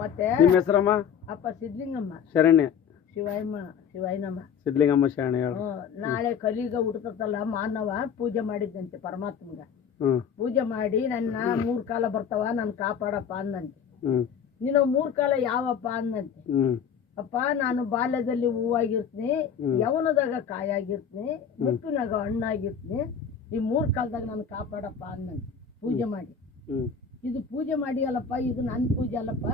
ಮತ್ತೆ ನಿಮ್ಮ ಹೆಸರಮ್ಮ? ಅಪ್ಪ ಸಿದ್ಲಿಂಗಮ್ಮ. ಶರಣ್ಯ. ಶಿವಾಯನಮ್ಮ. ಸಿದ್ಲಿಂಗಮ್ಮ ಶರಣ್ಯ. ನಾಳೆ ಕಲಿಗ ಹುಡ್ತತ್ತಲ್ಲ ಮಾನವ ಪೂಜೆ ಮಾಡಿದ್ದಂತೆ ಪರಮಾತ್ಮಗ. ಪೂಜೆ ಮಾಡಿ ನನ್ನ 3 ಕಾಲ ಬರ್ತಾವ ನನ್ ಕಾಪಾಡಪ್ಪ ಅಂದಂತೆ. ನೀನು 3 ಕಾಲ ಯಾವಪ್ಪ ಅಂದಂತೆ. ಅಪ್ಪ ನಾನು ಬಾಲ್ಯದಲ್ಲಿ ಹೂವಾಗಿರ್ತೀನಿ, ಯವನದಾಗ ಕಾಯಾಗಿರ್ತೀನಿ, ಮುತ್ತಿನಾಗ ಹಣ್ಣಾಗಿರ್ತೀನಿ, ಈ 3 ಕಾಲದಾಗ ನಾನು ಕಾಪಾಡಪ್ಪ ಅಂದಂತೆ. ಪೂಜೆ ಮಾಡಿ ಇದು ಪೂಜೆ ಮಾಡಿ ಅಲ್ಲಪ್ಪ, ಇದು ನನ್ನ ಪೂಜೆ ಅಲ್ಲಪ್ಪ,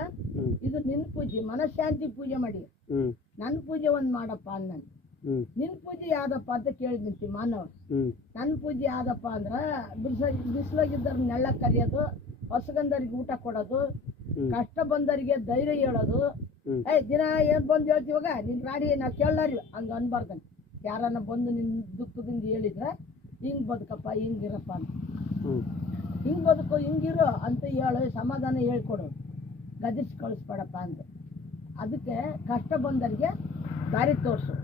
ಇದು ನಿನ್ ಪೂಜೆ, ಮನಃಶಾಂತಿ ಪೂಜೆ ಮಾಡಿ ನನ್ನ ಪೂಜೆ ಒಂದ್ ಮಾಡಪ್ಪ ಅಂದಂತೆ. ನಿನ್ ಪೂಜೆ ಯಾವ್ದಪ್ಪ ಅಂತ ಕೇಳಿದಂತೆ ಮಾನವ. ನನ್ನ ಪೂಜೆ ಯಾವ್ದಪ್ಪ ಅಂದ್ರ ಬಿಸಿಲಾಗಿದ್ದವ್ರ ನೆಳ್ಳ ಕರಿಯೋದು, ಹೊಸಗಂದರಿಗೆ ಊಟ ಕೊಡೋದು, ಕಷ್ಟ ಬಂದವರಿಗೆ ಧೈರ್ಯ ಹೇಳೋದು. ದಿನ ಏನ್ ಬಂದು ಹೇಳ್ತೀವಾಗ ನಿನ್ ರಾಡಿ ನಾವು ಕೇಳಾರಿ ಹಂಗ ಅನ್ಬಾರ್ದಂತೆ. ಯಾರನ್ನ ಬಂದು ನಿನ್ ದುಃಖದಿಂದ ಹೇಳಿದ್ರೆ ಹಿಂಗ್ ಬದುಕಪ್ಪ, ಹಿಂಗಿರಪ್ಪ ಅಂತ, ಹಿಂಗ್ ಬದುಕು, ಹಿಂಗಿರು ಅಂತ ಹೇಳು, ಸಮಾಧಾನ ಹೇಳ್ಕೊಡು, ಗದಿಸಿ ಕಳಿಸ್ಬೇಡಪ್ಪ ಅಂತ. ಅದಕ್ಕೆ ಕಷ್ಟ ಬಂದವರಿಗೆ ದಾರಿ ತೋರಿಸು,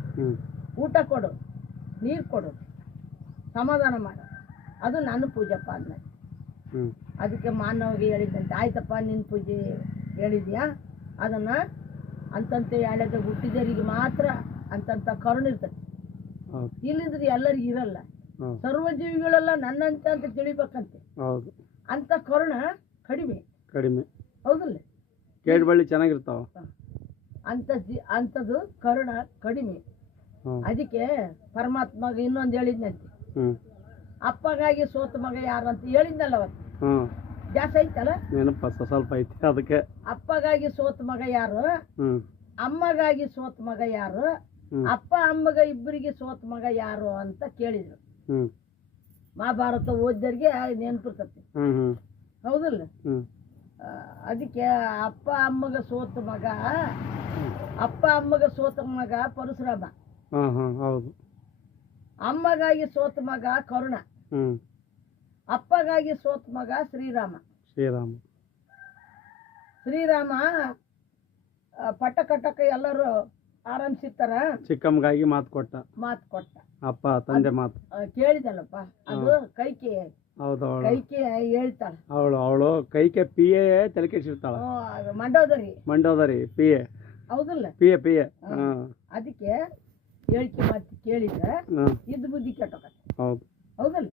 ಊಟ ಕೊಡು, ನೀರು ಕೊಡು, ಸಮಾಧಾನ ಮಾಡು, ಅದು ನನ್ನ ಪೂಜೆಪ್ಪ ಅಂದ. ಅದಕ್ಕೆ ಮಾನವಿಗೆ ಹೇಳಿದ್ದಂತೆ, ಆಯ್ತಪ್ಪ ನಿನ್ನ ಪೂಜೆ ಹೇಳಿದ್ಯಾ, ಅದನ್ನ ಅಂತಂತೆ ಎಳೆದ ಹುಟ್ಟಿದರಿಗೆ ಮಾತ್ರ ಅಂತಂತ ಕರುಣ ಇರ್ತದೆ, ಇಲ್ಲಿದ್ರೆ ಎಲ್ಲರಿಗೂ ಇರಲ್ಲ. ಸರ್ವಜೀವಿಗಳೆಲ್ಲ ನನ್ನಂತೆ ಅಂತ ತಿಳಿಬೇಕಂತೆ. ಅಂತ ಕರುಣ ಕಡಿಮೆ ಕಡಿಮೆ ಹೌದಲ್ಲ, ಕೇಳ್ಬಳ್ಳಿ ಚೆನ್ನಾಗಿರ್ತಾವ ಅಂತದ್ದು ಕರುಣ ಕಡಿಮೆ. ಅದಕ್ಕೆ ಪರಮಾತ್ಮಗ ಇನ್ನೊಂದು ಹೇಳಿದ್ನಂತೆ, ಅಪ್ಪಗಾಗಿ ಸೋತ ಮಗ ಯಾರು ಅಂತ ಹೇಳಿದ್ನಲ್ಲ ಅವತ್ತು. ಜಾಸ್ತಿ ಐತಲ್ಲ ನೆನಪ ಸ್ವಲ್ಪ ಐತಿ. ಅದಕ್ಕೆ ಅಪ್ಪಗಾಗಿ ಸೋತ ಮಗ ಯಾರು, ಅಮ್ಮಗಾಗಿ ಸೋತ ಮಗ ಯಾರು, ಅಪ್ಪ ಅಮ್ಮಗ ಇಬ್ಬರಿಗೆ ಸೋತ ಮಗ ಯಾರು ಅಂತ ಕೇಳಿದ್ರು. ಮಹಾಭಾರತ ಓದ್ದರಿಗೆ ನೆನ್ಪಿರ್ತತಿ ಹೌದಲ್ಲ. ಅದಕ್ಕೆ ಅಪ್ಪ ಅಮ್ಮಗ ಸೋತ ಮಗ ಪರಶುರಾಮ, ಅಮ್ಮಗಾಗಿ ಸೋತ ಮಗ ಕರುಣ, ಅಪ್ಪಗಾಗಿ ಸೋತ ಮಗ ಶ್ರೀರಾಮ. ಪಟ್ಟ ಕಟ್ಟಕ್ಕೆ ಎಲ್ಲರೂ ಆರಂಭಿಸಿರ್ತಾರ. ಚಿಕ್ಕಮ್ಮಗಾಗಿ ಮಾತು ಕೊಟ್ಟ ಅಪ್ಪ ತಂದೆ ಮಾತು ಕೇಳಿದಲ್ಲಪ್ಪ. ಅದು ಕೈಕೆ ಹೇಳ್ತಾಳ. ಅವಳು ಕೈಕೆ ಪಿಎ ತಲೆ ಕೆಡಿಸಿರ್ತಾಳ. ಮಂಡೋದರಿ ಪಿಎ ಹೌದಲ್ಲ, ಪಿಎ. ಅದಕ್ಕೆ ಹೇಳಿಕೆ ಮಾತು ಕೇಳಿದ್ರೆ ಇದು ಬುದ್ಧಿ ಕೆಟ್ಟೋಗತ್ತೆ ಹೌದಲ್ಲ.